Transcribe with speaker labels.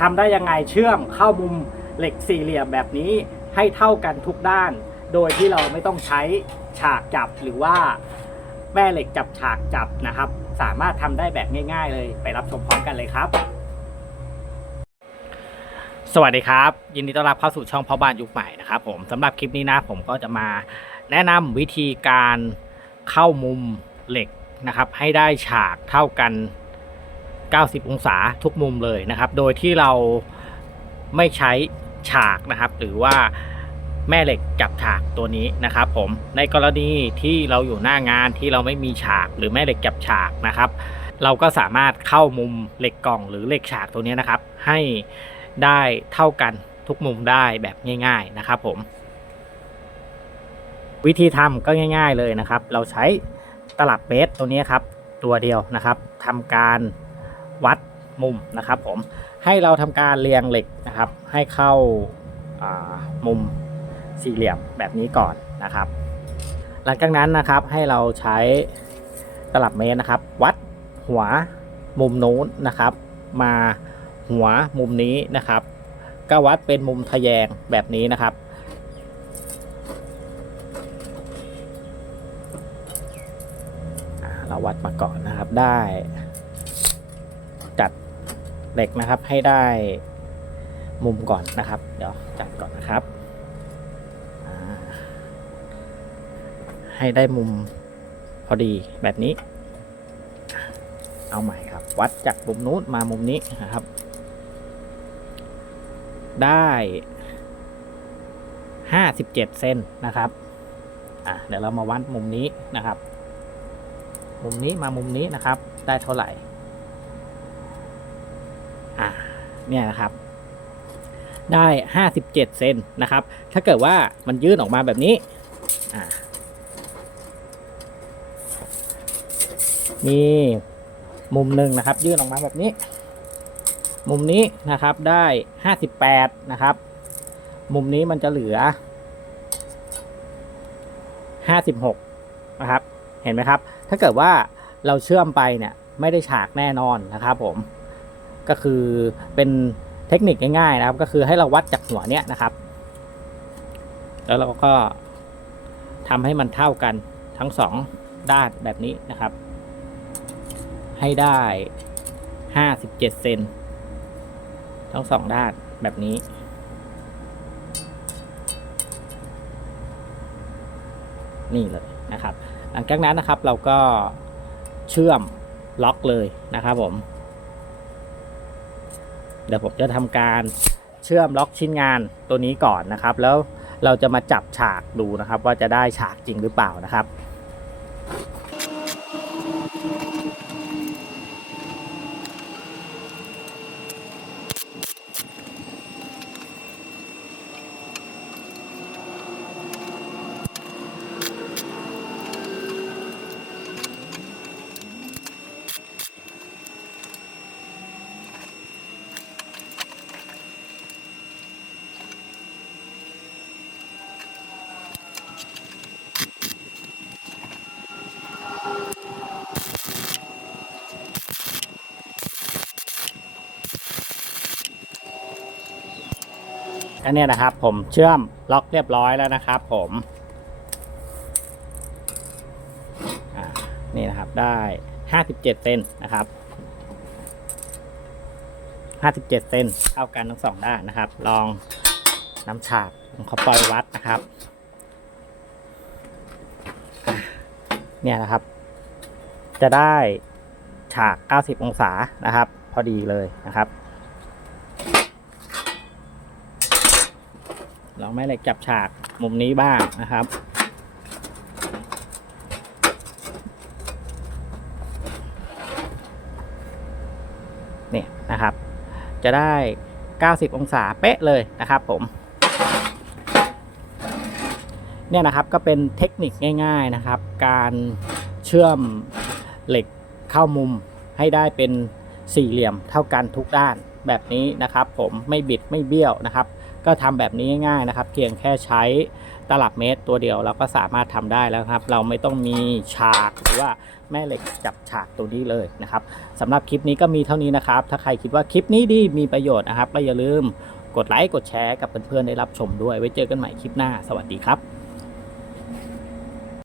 Speaker 1: ทำได้ยังไงเชื่อมเข้ามุมเหล็กสี่เหลี่ยมแบบนี้ให้เท่ากันทุกด้าน โดยที่เราไม่ต้องใช้ฉากจับหรือว่าแม่เหล็กจับฉากจับนะครับ สามารถทำได้แบบง่าย ๆ เลยไปรับชมพร้อมกันเลยครับ สวัสดีครับ ยินดีต้อนรับเข้าสู่ช่องพ่อบ้านยุคใหม่นะครับผมสำหรับคลิปนี้นะผมก็จะมาแนะนำวิธีการเข้ามุมเหล็กนะครับ ให้ได้ฉากเท่ากัน 90 องศาทุกมุมเลยนะครับ โดยที่เราไม่ใช้ฉากนะครับ หรือว่าแม่เหล็กจับฉากตัวนี้นะครับ ผมในกรณีที่เราอยู่หน้างานที่เราไม่มีฉากหรือแม่เหล็กจับฉากนะครับ เราก็สามารถเข้ามุมเหล็กกล่องหรือเหล็กฉากตัวนี้นะครับ ให้ได้เท่ากันทุกมุมได้แบบง่าย ๆนะครับ ผม วิธีทำก็ง่าย ๆเลยนะครับ เราใช้ตลับเมตรตัวนี้ครับ ตัวเดียวนะครับทำการ วัดมุมนะครับผมให้เราทำการเรียงเหล็กนะครับ ให้เข้าามุมสี่เหลี่ยมแบบนี้ก่อนนะครับ หลังจากนั้นนะครับให้เราใช้ตลับเมตรนะครับ วัดหัวมุมโน้นนะครับ มาหัวมุมนี้นะครับ ก็วัดเป็นมุมทะแยงแบบนี้นะครับเราวัดมาก่อนนะครับได้ เหล็กนะครับให้ได้มุมก่อนนะครับ เดี๋ยวจัดก่อนนะครับ ให้ได้มุมพอดีแบบนี้ เอาใหม่ครับ วัดจากมุมนู้นมามุมนี้นะครับ ได้ห้าสิบเจ็ดเซนนะครับอะเดี๋ยวเรามาวัดมุมนี้นะครับ มุมนี้มามุมนี้นะครับ ได้เท่าไหร่ อ่า เนี่ยนะครับ ได้ห้าสิบเจ็ดเซนนะครับ ถ้าเกิดว่ามันยื่นออกมาแบบนี้มีมุมหนึ่งนะครับ ยื่นออกมาแบบนี้ มุมนี้นะครับได้ห้าสิบแปดนะครับ มุมนี้มันจะเหลือห้าสิบหกนะครับ เห็นไหมครับ ถ้าเกิดว่าเราเชื่อมไปเนี่ย ไม่ได้ฉากแน่นอนนะครับผม ก็คือเป็นเทคนิคง่ายๆนะครับ ก็คือให้เราวัดจากหัวเนี้ยนะครับ แล้วเราก็ทำให้มันเท่ากันทั้งสองด้านแบบนี้นะครับ ให้ได้ห้าสิบเจ็ดเซนทั้งสองด้านแบบนี้นี่เลยนะครับ หลังจากนั้นนะครับเราก็เชื่อมล็อกเลยนะครับผม เดี๋ยวผมจะทำการเชื่อมล็อกชิ้นงานตัวนี้ก่อนนะครับ แล้วเราจะมาจับฉากดูนะครับ ว่าจะได้ฉากจริงหรือเปล่านะครับ อันนี้นะครับ ผมเชื่อมล็อกเรียบร้อยแล้วนะครับผมนี่นะครับได้ห้าสิบเจ็ดเซนนะครับห้าสิบเจ็ดเซนเท่ากันทั้งสองด้านนะครับ ลองน้ำฉากของเขาปล่อยวัดนะครับเนี่ยนะครับ จะได้ฉาก 90 องศานะครับ พอดีเลยนะครับ ลองแม่เหล็กจับฉากมุมนี้บ้างนะครับเนี่ยนะครับ จะได้ 90 องศาเป๊ะเลยนะครับผม เนี่ยนะครับก็เป็นเทคนิคง่ายๆนะครับ การเชื่อมเหล็กเข้ามุมให้ได้เป็นสี่เหลี่ยมเท่ากันทุกด้านแบบนี้นะครับ ผมไม่บิดไม่เบี้ยวนะครับ ก็ทำแบบนี้ง่ายๆนะครับ เพียงแค่ใช้ตลับเมตรตัวเดียวเราก็สามารถทำได้แล้วครับ เราไม่ต้องมีฉากหรือว่าแม่เหล็กจับฉากตัวนี้เลยนะครับสำหรับคลิปนี้ก็มีเท่านี้นะครับ ถ้าใครคิดว่าคลิปนี้ดีมีประโยชน์นะครับก็อย่าลืมกดไลค์กดแชร์กับเพื่อนๆได้รับชมด้วยไว้เจอกันใหม่คลิปหน้า สวัสดีครับ